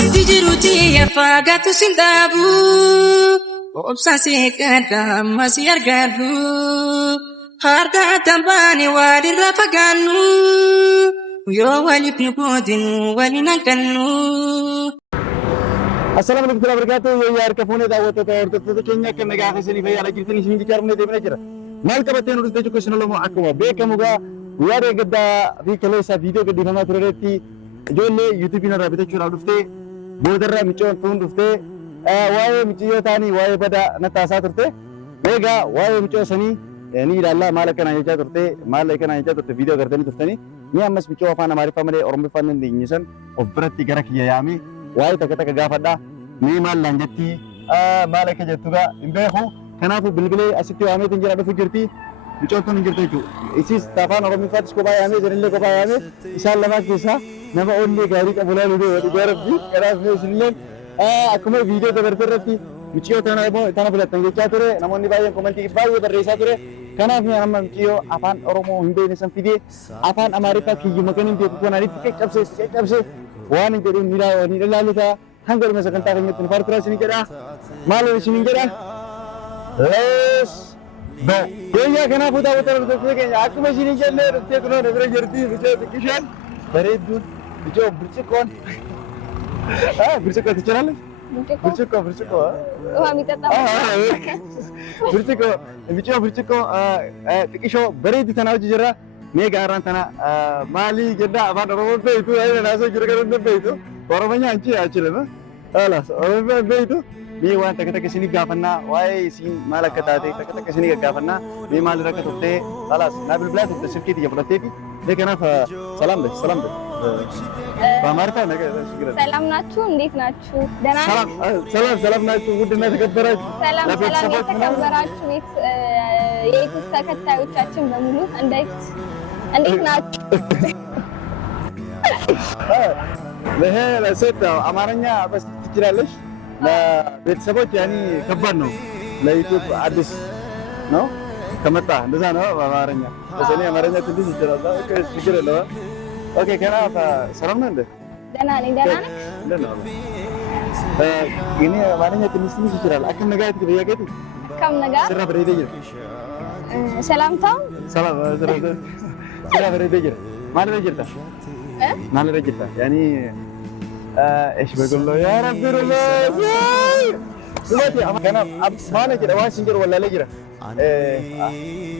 Abdi jiruti afagatu sindabu obsa sekada masih argadu harga tambani wadi rafaganu yo walif nukutin wali nakanu. السلام عليكم ورحمة الله وبركاته. يا ركفوني دعوة تورط كينيا كم نجاح سني في على كيرتني شنو ديكار من دبنا كذا. مال كبتين ورد تجو كشنا لهم أكوا بكموجا ويا رجدا في كلاسة فيديو كدي هما ترى جو اللي يوتيوب هنا رابطة شو رابطة بودرة ميشون فون رابطة واي ميشيو ثاني واي بدا نتاسا ترى بيجا واي ميشو سني يعني الله مالك أنا يجا ترى مالك أنا يجا ترى فيديو كرتني تفتني نيا مس ميشو أفان हमारे فاميلي أورم فان دينيسن أوبرت تيجرا كيا يامي واي تكتك جافدا ميمال لانجتي مالك جتوغا إمبيخو كنافو بلبلي أسيتي وامي تنجرا دفو جرتي بيشوتو نجرتي جو إيش تافان أورم فاتش كوباي أمي زريلة كوباي أمي إن شاء الله ما كيسا نما أولي غاري كابولا لودو ودي بي كراس ميسلين أكمل فيديو تبرترتي بيشيو تانا بلا تنجيكا ترى نموني باي كومنتي باي بريسا ترى كناف يا أمم بيشيو أفان أورومو هندي نسم فيدي أفان أمريكا كي يمكنين تيجي ناري تيجي كبسة وان جري ميرا ونيرا لالوتا هنقول مثلا كنت أقول مثلا فارترا سنين كذا مالو سنين كذا ليش دو كيا كنا فوتا فوتا فوتا كيا أكو مسنين كذا رتيه كنا نبرة جرتي بيجو تكشان بريد دون بيجو بريسكون بريسكون تجرالي بريسكون وهم يتطاول بريسكون بيجو بريسكون تكشوا بريد تناوج جرا ميجا أرانتنا مالي جدا أفان رومون بيتو أيه ناسو جرا كرنده بيتو Oromanya anci acilah, alas Oromanya begitu. Ni wan tak sini gafana, wai sini malak kata tak sini gafana, ni malu rakyat tu, alas nabil belas tu sedikit dia berarti. Dia kenapa salam deh. Pamarta nak segera. Salam nachu, ndik nachu. Salam nachu. Udah nak keberat. Salam ya keberat. Itu tak tahu cacing bamulu, andik nachu. ለሴት አማርኛ በስ ትችላለሽ? ለቤተሰቦች ያኒ ከባድ ነው። ለዩቲዩብ አዲስ ነው ከመጣ እንደዛ ነው በአማርኛ። በሰኔ አማርኛ ትንሽ ይችላል። ችግር የለውም። ኦኬ ከና ሰላም ነው እንዴ? ደህና ነኝ። ደህና ነህ? ደህና ነኝ። እኔ አማርኛ ትንሽ ይችላል። አክም ነጋት ከበያገት ከም ነጋ ስራ በሬደ ይር ሰላምታው ሰላም ስራ በሬደ ይር ማለት ይርታ نال رجيتا يعني إيش بقول له يا رب الله دلوقتي أنا ما نجرا ما سنجر ولا لجرا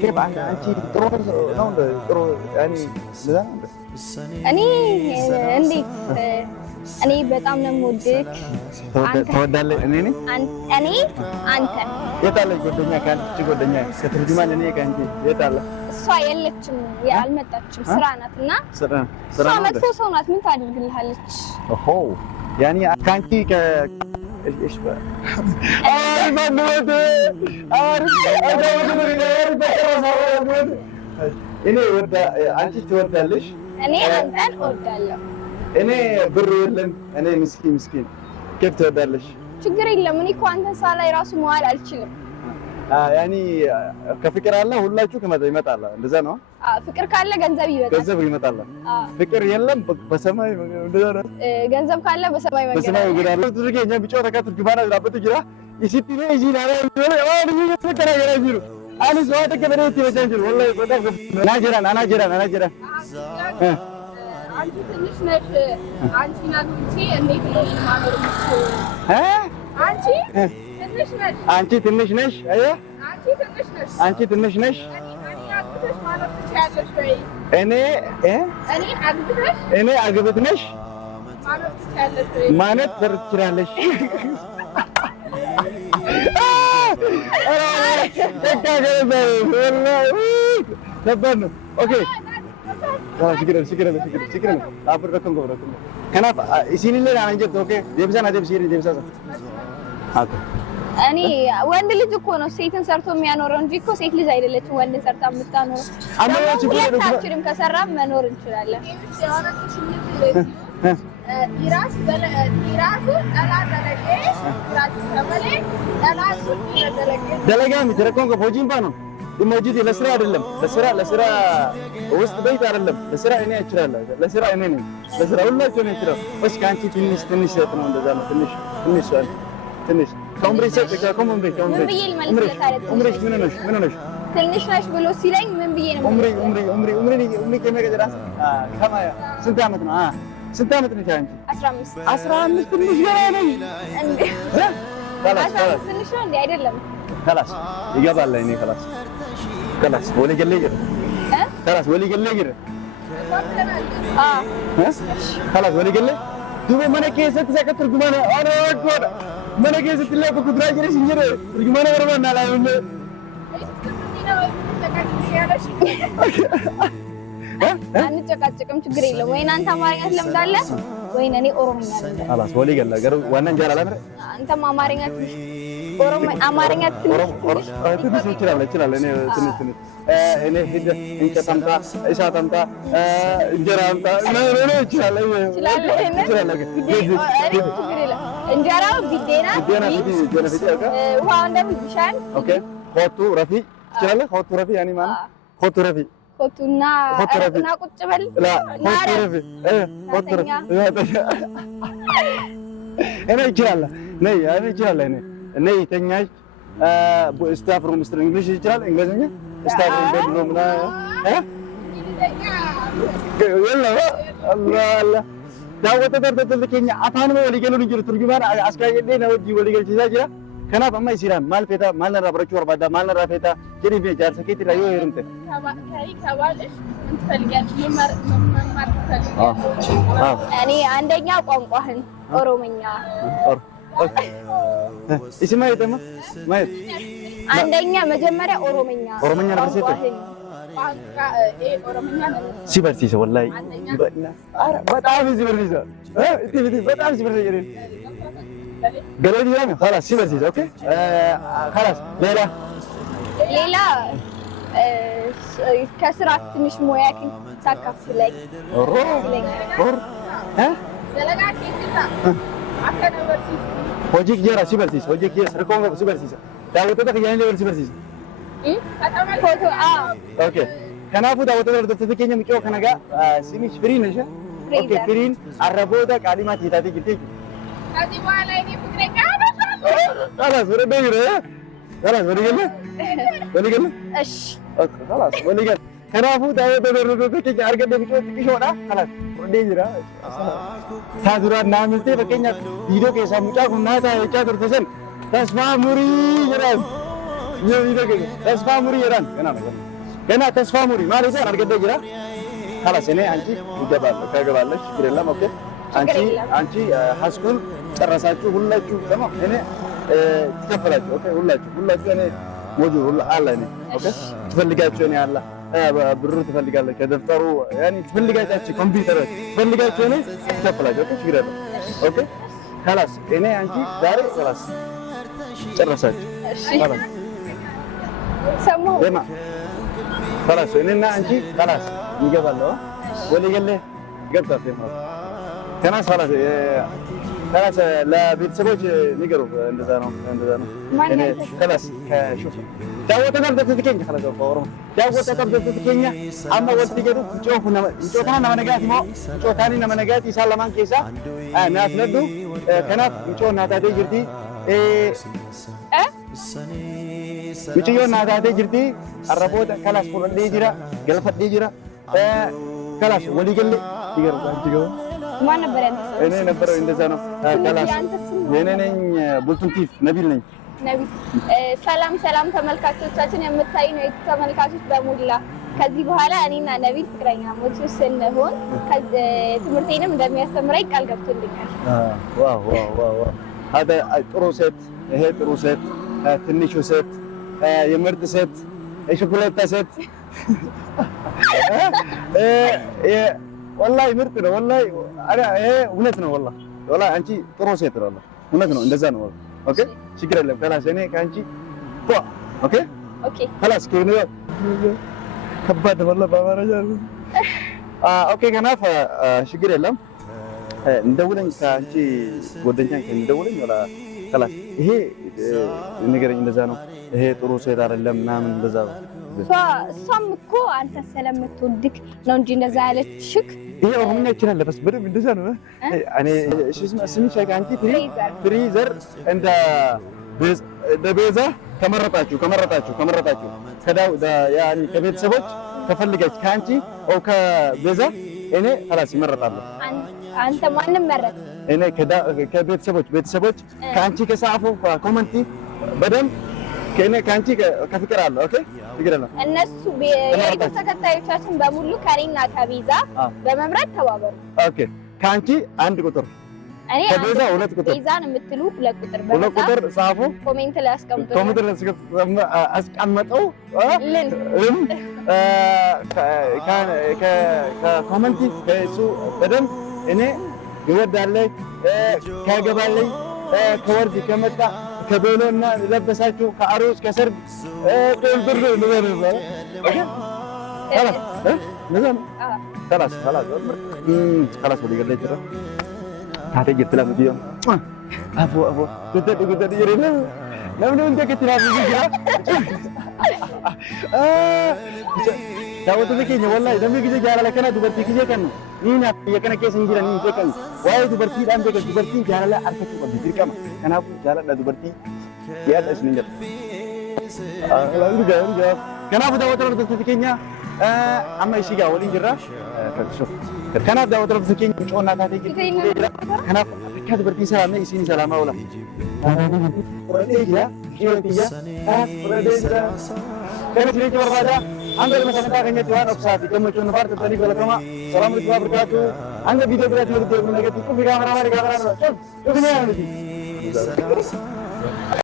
كيف أنت تروح يعني لا عندي أنا بتعامل مودك تودال أني أنت يتعال جودنيا كان جودنيا كترجمان أني كان يتعال سوايلتشم يا المتاتشم سراناتنا سرانات مدفوع صونات من تعرف بالهالتش أوه يعني كانتي إيش بقى ما نود إني ودا أنت تودالش أنا أوداله أنا برولن أنا مسكين كيف تودالش شجري لما نيكو أنت سالا يراسو موال ألشلم يعني كفكر الله ولا شو كم هذا يمت الله لزانه فكر كله جنزبي بس جنزب يمت الله فكر يلهم بسماي لزانه جنزب كله بسماي بسماي تقول كي نبي تشوف كاتر كبارة رابط تجرا يسيتي ليه يجي نارا نيجي فكر يا جيرو أنا زواج كبيرة تيجي تجرا والله بدأ أنا جرا أنت تنش أنت نادوتي إنك ما نرمش أنت تنش أيوة أنت تنش أنا أعجبتنش ما نتركيالش والله أوكي شكرا أبر ركن كنا إسيني لنا عنجت أوكي ديبسا أني وين اللي تكونوا سيتن صرتوا ميانو رونجيكو سيت اللي زايد اللي تون اللي صرت أمتانو أنا ولا تأكلم كسرة منور إن شاء الله إيراس دلائي متركون كفوجين بانو ኢሞጂ ለስራ አይደለም ለስራ ውስጥ ቤት አይደለም ለስራ እኔ እችላለሁ ለስራ እኔ ነኝ ለስራ ሁላችሁ ነው ይችላል በስ ካንቺ ትንሽ ሰጥ ነው እንደዛ ነው ትንሽ ኮምብሬ ሰጥ ኮምብሬ ምን ነሽ ትንሽ ነሽ ብሎ ሲለኝ ምን ብዬ ነው ኡምሪ ከመገደራ ከማያ ስንት አመት ነው አንቺ 15 ትንሽ ገና ነኝ እንዴ ትንሽ ነው እንዴ አይደለም خلاص ይገባል እኔ خلاص ወሊ ገለገር خلاص ወሊ ገለገር خلاص ወሊ ገለ ዱበ መነከ ሰጥ ሰከትር ጉማና አረ ወድ መነከ ሰጥ ለቆ ኩድራጅ ሲንጀር ጉማና ወረባና ላይ አንጨቃጨቅም ችግር የለም ወይ አንተ አማርኛ ስለምዳለህ ወይ እኔ ኦሮሞኛ አይደለም خلاص ወሊ ገለገር ዋና እንጀራ አላምረ አንተም አማርኛ አማርኛ ትንሽ ይችላል እኔ ትንሽ እኔ ሄደ እንጨታምጣ እሳታምጣ እንጀራ አምጣ ነው ይችላል እንጀራው ቢዴና ውሃ እንደምትሻል ኦኬ ሆቱ ረፊ ይችላል ሆቱ ረፊ ያኒ ማለት ሆቱ ረፊ ሆቱና ቁጭ በል ሆቱ ረፊ ሆቱ ረፊ እኔ ይችላል ነይ ተኛች ስታፍ ሩም ውስጥ እንግሊዝ ይችላል እንግሊዝኛ ስታፍ ሩም ቤድሩም ና አላህ ዳወተ ተርተልከኛ አፋን ነው ወሊገሉ ልጅ ትርጉማን አስካየደ ነው ዲ ወሊገል ሲሳጅራ ከናፍ አማ ይሲራን ማልፈታ ማልነራ ብረቹ ወርባዳ ማልነራ ፈታ ጀሪቤ ጃር ሰከቲ ላይ ይርምተ ከባልሽ ምን ትፈልጊያለሽ መማር ትፈልጊያለሽ እኔ አንደኛ ቋንቋህን ኦሮሞኛ اسمع يا تمام ما አንደኛ መጀመሪያ ኦሮሞኛ ነው በሰጠ ኦሮሞኛ ነው ሲበርሲሰ ወላሂ በጣም ሲበርሲሰ በጣም ሲበርሲሰ ገለዲ ነው خلاص ሲበርሲሰ ኦኬ خلاص ሌላ ከስራ ትንሽ ሙያክን ታካፍለኝ ደለጋት ይጥታ አከነበርሲ Hojii jira si barsiisa hojii keessa rakkoon qabu si barsiisa daawwattoota kiyyaanii level si barsiisa. Okay kanaafuu daawwattoota hordoftoota keenya miqoo kana gaa sinish firiin isha okay firiin arraboota qaalimaa tiitaatee jirti. Qaalimaa laayini fuudhee qaaba. Kalaas wareegdee jira kalaas waliigalle. Ash. Okay kalaas waliigalle kanaafuu daawwattoota hordoftoota keenya argadee miqoo xiqqishoodha kalaas wareegdee jira. Taadura naamiltee fakkeenyaaf viidiyoo keessaa mucaa kun naataa jechaa turte san tasfaa murii jedhan viidiyoo keessa tasfaa murii jedhan ganaa tasfaa murii maal isaan argadee jira kalas እኔ አንቺ ይገባለሽ ችግር የለም ኦኬ አንቺ ሃይስኩል ጨረሳችሁ ሁላችሁ ደግሞ እኔ ትከፈላችሁ ኦኬ ሁላችሁ እኔ ሞጁል ሁሉ አለ እኔ ኦኬ ትፈልጋችሁ እኔ አለ ብሩ ትፈልጋለች ከደፍተሩ ያኒ ትፈልጋችሁ ኮምፒውተር ትፈልጋችሁ እኔ ትከፍላችሁ ኦኬ ችግር የለም ኦኬ خلاص እኔ አንቺ ዛሬ خلاص ጨረሳችሁ خلاص ሰሙ ደማ خلاص እኔና አንቺ خلاص ይገባለው ወለገለ ገብታት ማለት ከናስ خلاص ለቤተሰቦች ንገሩ እንደዛ ነው እኔ خلاص ከሹፍ daawwattoota hordoftoota خلاص ኦሮሞ daawwattoota hordoftoota amma walitti jedhu micootana nama nagaati moo micootani nama nagaati isaan lamaan keessaa naaf laddu kanaaf micoo naataatee jirti miciyoo naataatee jirti arraboota kalaas fudhadhee jira galfadhee jira kalaas waliigalle digaru ማን ነበር ያንተ እኔ ነበር እንደዛ ነው ከላስ የኔ ነኝ ቡልቱንቲፍ ነቢል ነኝ ነቢል ሰላም ተመልካቾቻችን የምታዩ ነው ተመልካቾች በሙላ ከዚህ በኋላ እኔና ነቢል ፍቅረኛሞች ስንሆን ትምህርቴንም እንደሚያስተምረኝ ቃል ገብቶልኛል ዋው هذا ጥሩ ሴት ይሄ ጥሩ ሴት ትንሹ ሴት የምርጥ ሴት የሾኮላታ ሴት والله ምርጥ ነው والله ይሄ እውነት ነው والله አንቺ ጥሩ ሴት ነው እውነት ነው እንደዛ ነው ኦኬ ችግር የለም خلاص እኔ ካንቺ ኦኬ خلاص ከኔ ከባድ والله በአማርኛ ኦኬ ከናፍ ችግር የለም እንደውለኝ ካንቺ ጓደኛ እንደውለኝ ወላ خلاص ይሄ ንገረኝ እንደዛ ነው ይሄ ጥሩ ሴት አይደለም ምናምን እንደዛ እሷም እኮ አንተ ስለምትወድክ ነው እንጂ እንደዛ ያለችክ ይሄ ኦሮምኛ ይችላል በስ በደም እንደዛ ነው እኔ ስምሽ አንቺ ፍሪዘር እንደ ቤዛ ከመረጣችሁ ከዳው ያኒ ከቤተሰቦች ከፈልገች ካንቺ ኦ ከቤዛ እኔ خلاص ይመረጣሉ አንተ ማንም መረጥ እኔ ከቤተሰቦች ካንቺ ከጻፉ ኮሜንት በደም ከእኔ ካንቺ ከፍቅር አለ ኦኬ ይገራል እነሱ የዩቲዩብ ተከታዮቻችን በሙሉ ከኔና ከቤዛ በመምረጥ ተባበሩ ኦኬ ካንቺ አንድ ቁጥር እኔ ከቤዛ ሁለት ቁጥር ቤዛን የምትሉ ሁለት ቁጥር ጻፉ ኮሜንት ላይ አስቀምጡ አስቀምጠው ከኮሜንት ከሱ በደንብ እኔ ይወዳለች ከገባለኝ ከወርድ ከመጣ ከቤሎና ለበሳችሁ ከአሮስ ከሰርግ ጥልጥል ነው خلاص ولي قال لي ترى هذا جبت لها فيديو ابو قلت يرينا لما انت كنت تلعب فيديو دعوت لك والله لما يجي جار لك انا دبرتي كذا كان مين يكنا كيس انجيل ني كان واي دبرتي دام دبرتي جار لا اركت بدير كما انا جار لا دبرتي يا اسمي لا كان ابو دعوت لك تفكينيا اما يشيغا ولي جرا شوف كان ابو دعوت لك تفكينيا ጮና ታቴ كان كدبرتي سلام ني سلام ولا وريجا كيوتيا وريجا كانت لي بربادا عند المسافه كانت توان اوبساتي كما كنا بارت تاني كلكما سلام عليكم وبركاته عند فيديو برات يريد من نجاتي في كاميرا شوف شوف